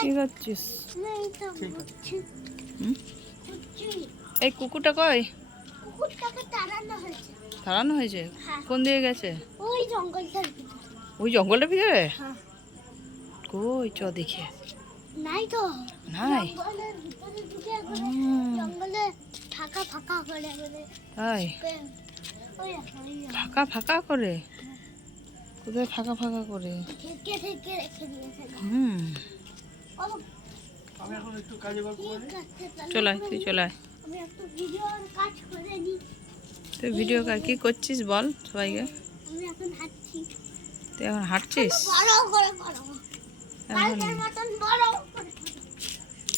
কি করছিস? এই কুকুরটা কই? কুকুরটাকে তাড়ানো হয়েছে? কোন দিকে গেছে? ওই জঙ্গলটার ভিতরে। ওই জঙ্গলের ভিতরে? কই চ দেখে। নাই তো, নাই জঙ্গলের ভিতরে ঢুকে জঙ্গলে ফাঁকা ফাঁকা করে তাই? ফাঁকা ফাঁকা করে? কোথায় ফাঁকা ফাঁকা করে? ঠেকে ঠেকে রেখে দিয়েছে। আমি এখন একটু কাজে বাগ করি। চল আয়, তুই চল আয়। আমি একটু ভিডিওর কাজ করে নি। তুই ভিডিও কাজ কি করছিস বল সবাইকে? আমি এখন হাঁটছি। তুই এখন হাঁটছিস? বড় করে করো। কালকের মতন বড় করে।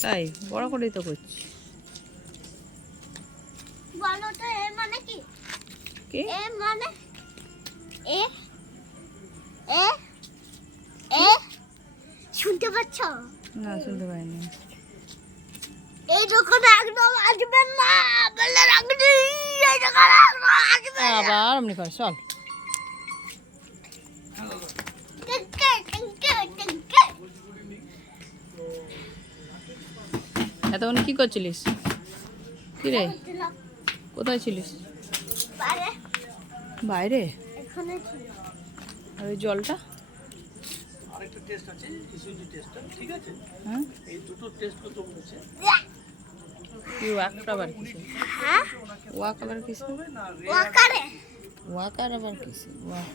তাই বড় করেই তো করছি। বলো তো এ মানে কি? কি? এ মানে এ এ এ শুনতে পাচ্ছ? না শুনতে পাইনি। এই যখন একদম আসবেন না বলে রাখবি, এই যখন একদম আসবে আবার এমনি করে চল। টিঙ্কে টিঙ্কে টিঙ্কে। এতক্ষণ কি করছিলিস? কি রে কোথায় ছিলিস? পারে বাইরে? এখানে ছিল। আর ওই জলটা? আরেকটা টেস্ট আছে, ইসিজি টেস্টটা, ঠিক আছে? হ্যাঁ এই দুটো টেস্ট করতে বলেছে। কি ওয়াক আবার কিসে? হ্যাঁ ওয়াক আবার কিসে? ওয়াকারে ওয়াকার আবার কিসে? ওয়াক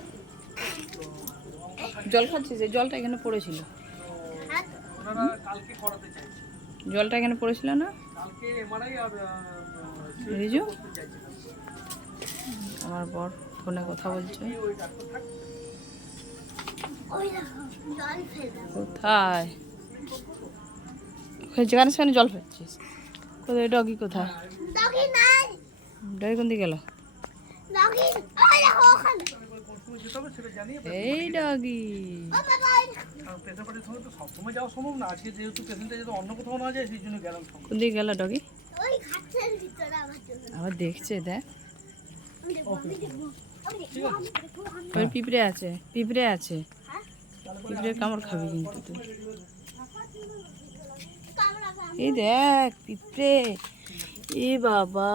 জল খাচ্ছিস? এই জলটা এখানে পড়েছিল। ওনারা কালকে করাতে চাইছে। জলটা এখানে পড়েছিল না? কালকে এমআরআই আর রিজু আমার বর ফোনে কথা বলছে। ওই ডাক্তার থাকবে। ওই দেখো জল ফেলে। কোথায়? যেখানে সেখানে জল ফেলছিস? কোথায় ডগি? কোথায় ডগি নাই। ডগি? কোন দিকে গেল? ডগি ওই দেখো ওখানে। যেতে হবে সেটা জানিয়ে এই ডগি ও বাবা পেশেন্ট পার্টির সঙ্গে তো সবসময় যাওয়া সম্ভব না। আজকে যেহেতু পেশেন্টটা যাতে অন্য কোথাও না যায় সেই জন্য গেলাম সঙ্গে। কোন দিকে গেল ডগি? ওই ঘাটের ভিতরে আমার জন্য। আবার দেখছে দেখ। আমি দেখবো আমি দেখবো আমি দেখবো আমি দেখবো আমি ওই পিঁপড়ে আছে, পিঁপড়ে আছে। হ্যাঁ পিঁপড়ে কামড় খাবি কিন্তু তুই। কামড়া এই দেখ পিঁপড়ে। এ বাবা,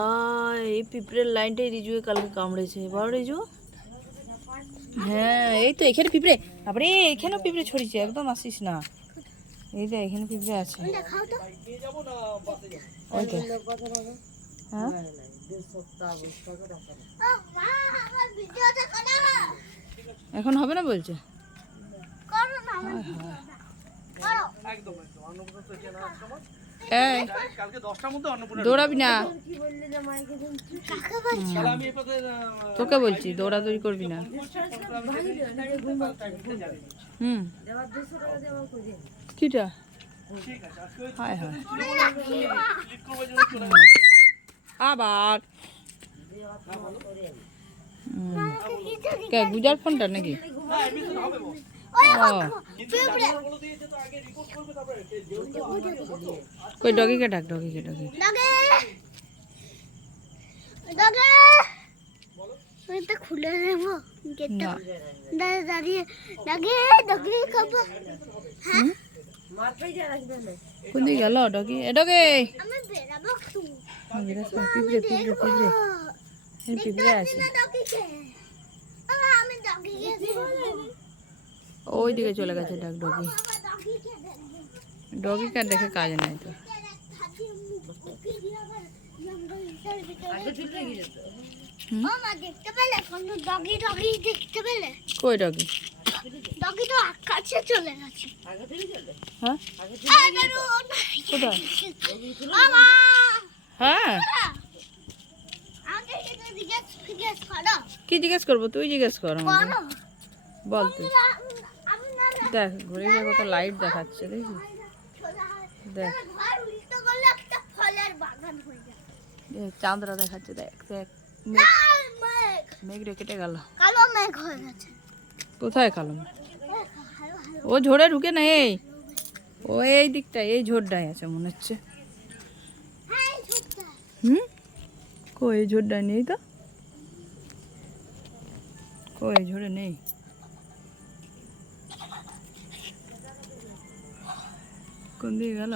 এই পিঁপড়ের লাইনটাই রিজুকে কালকে কামড়েছে। বড় রিজু? হ্যাঁ এই তো এখানে পিঁপড়ে। তারপরে এখানেও পিঁপড়ে ছড়িয়েছে, একদম আসিস না। এই দেখ এখানে পিঁপড়ে আছে। দেখাও তো। ওই দেখ। হ্যাঁ ও মা আমার ভিডিওটা করো। এখন হবে না বলছে। করো না আমার হায় হায়। ভিডিওটা। করো। একদম একদম অন্নপূর্ণা তো এখানে আসছে আমার। এই কালকে 10টার মধ্যে অন্নপূর্ণা দৌড়াবি না। কাকে বলছো? তাহলে আমি এ পাশে তোকে বলছি দৌড়াদৌড়ি করবি না। হুম কিটা? ঠিক আছে আজকে ওই হায় হায় ক্লিক করবো জন্য চলে যাবো। আবার আমাকে কি জানি? কে গুজার ফোনটা নাকি? না এমনি তো হবে বস। ওই ও দেখো কিন্তু ডাক্তার বলে দিয়েছে তো আগে রিপোর্ট করবে তারপরে যেহেতু আমরা যাবো তো। কই ডগিকে ডাক, ডগিকে ডগি। লাগে লাগে আমি তো খুলে দেব গেটটা। না দাঁড়িয়ে দাঁড়িয়ে লাগে লাগে খাবো। হ্যাঁ কোন দিকে গেল ডগি? এ ডগি আমি বেরাবো তো। পিঁপড়ে পিঁপড়ে পিঁপড়ে এর পিঁপড়ে আছে। ডগিকে আমি ডগিকে দেখবো। ওই দিকে চলে গেছে ডাক ডগি। বাবা ডগিকে দেখবো। ডগিকে আর দেখে কাজ নাই তো। হুম? ও মা দেখতে পেলে কোন ডগি ডগি দেখতে পেলে? কই ডগি? ডগি তো আকাশে চলে গেছে। হ্যাঁ আরে রো কোথায়? মামা হ্যাঁ আগে এটা জিজ্ঞেস করো। কি জিজ্ঞেস করবো? তুই জিজ্ঞেস কর আমাকে। করো বল তুই। আমি না দেখ ঘুরে গিয়ে কত লাইট দেখাচ্ছে দেখি। দেখ ঘর উল্টো করলে একটা ফলের বাগান হয়ে যাবে। দেখ চাঁদরা দেখাচ্ছে। দেখ দেখ লাল মেঘ মেঘ রে কেটে গেল। কালো মেঘ হয়ে গেছে। কোথায় কালো? হ্যালো হ্যালো ও ঝোড়ে ঢুকে নেই। ও এই দিকটায় এই ঝোড়টায় আছে মনে হচ্ছে। হাই ছোট্টা হুম কই এই ঝোড়টায় নেই তো। কই এই ঝোড়ে নেই। কোন দিকে গেল?